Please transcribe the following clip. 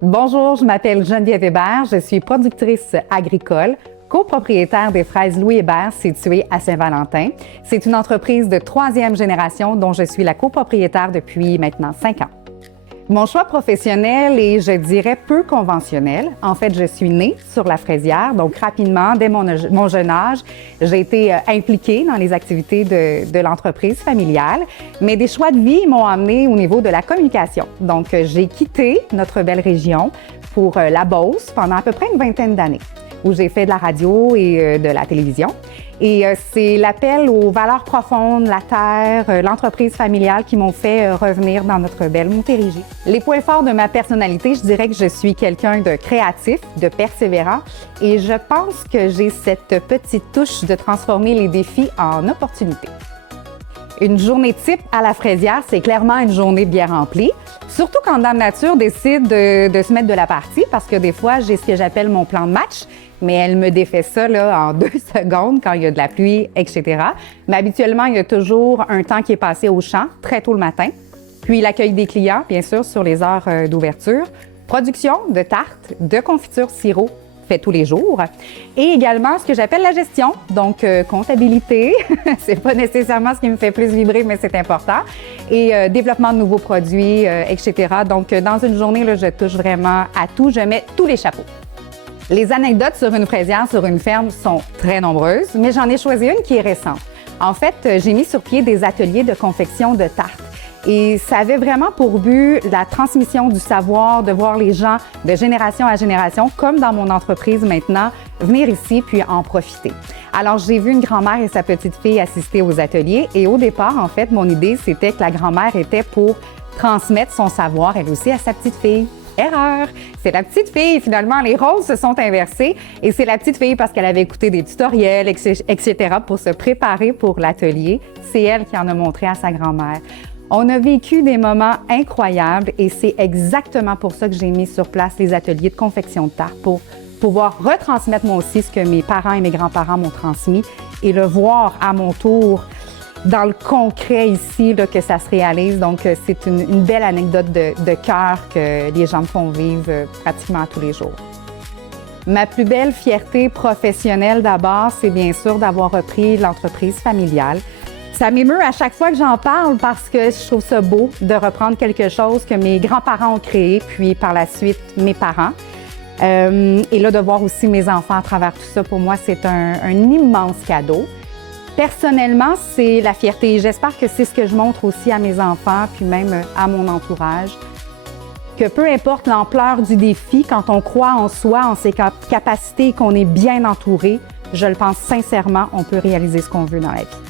Bonjour, je m'appelle Geneviève Hébert, je suis productrice agricole, copropriétaire des fraises Louis Hébert situées à Saint-Valentin. C'est une entreprise de troisième génération dont je suis la copropriétaire depuis maintenant 5 ans. Mon choix professionnel est, je dirais, peu conventionnel. En fait, je suis née sur la fraisière, donc rapidement, dès mon jeune âge, j'ai été impliquée dans les activités de l'entreprise familiale. Mais des choix de vie m'ont amenée au niveau de la communication. Donc, j'ai quitté notre belle région pour la Beauce pendant à peu près une vingtaine d'années, où j'ai fait de la radio et de la télévision. Et c'est l'appel aux valeurs profondes, la terre, l'entreprise familiale qui m'ont fait revenir dans notre belle Montérégie. Les points forts de ma personnalité, je dirais que je suis quelqu'un de créatif, de persévérant et je pense que j'ai cette petite touche de transformer les défis en opportunités. Une journée type à la fraisière, c'est clairement une journée bien remplie. Surtout quand Dame Nature décide de se mettre de la partie, parce que des fois, j'ai ce que j'appelle mon plan de match, mais elle me défait ça là, en 2 secondes quand il y a de la pluie, etc. Mais habituellement, il y a toujours un temps qui est passé au champ, très tôt le matin. Puis l'accueil des clients, bien sûr, sur les heures d'ouverture. Production de tartes, de confitures sirop, fait tous les jours. Et également ce que j'appelle la gestion, donc comptabilité, c'est pas nécessairement ce qui me fait plus vibrer, mais c'est important. Et développement de nouveaux produits, etc. Donc dans une journée, là, je touche vraiment à tout, je mets tous les chapeaux. Les anecdotes sur une fraisière, sur une ferme sont très nombreuses, mais j'en ai choisi une qui est récente. En fait, j'ai mis sur pied des ateliers de confection de tartes. Et ça avait vraiment pour but la transmission du savoir, de voir les gens de génération à génération, comme dans mon entreprise maintenant, venir ici puis en profiter. Alors, j'ai vu une grand-mère et sa petite-fille assister aux ateliers et au départ, en fait, mon idée, c'était que la grand-mère était pour transmettre son savoir, elle aussi, à sa petite-fille. Erreur! C'est la petite fille, finalement, les rôles se sont inversés et c'est la petite fille parce qu'elle avait écouté des tutoriels, etc. pour se préparer pour l'atelier. C'est elle qui en a montré à sa grand-mère. On a vécu des moments incroyables et c'est exactement pour ça que j'ai mis sur place les ateliers de confection de tartes pour pouvoir retransmettre moi aussi ce que mes parents et mes grands-parents m'ont transmis et le voir à mon tour dans le concret ici, là, que ça se réalise. Donc, c'est une belle anecdote de cœur que les gens me font vivre pratiquement tous les jours. Ma plus belle fierté professionnelle d'abord, c'est bien sûr d'avoir repris l'entreprise familiale. Ça m'émeut à chaque fois que j'en parle parce que je trouve ça beau de reprendre quelque chose que mes grands-parents ont créé, puis par la suite mes parents. Et là, de voir aussi mes enfants à travers tout ça, pour moi, c'est un immense cadeau. Personnellement, c'est la fierté. J'espère que c'est ce que je montre aussi à mes enfants, puis même à mon entourage. Que peu importe l'ampleur du défi, quand on croit en soi, en ses capacités et qu'on est bien entouré, je le pense sincèrement, on peut réaliser ce qu'on veut dans la vie.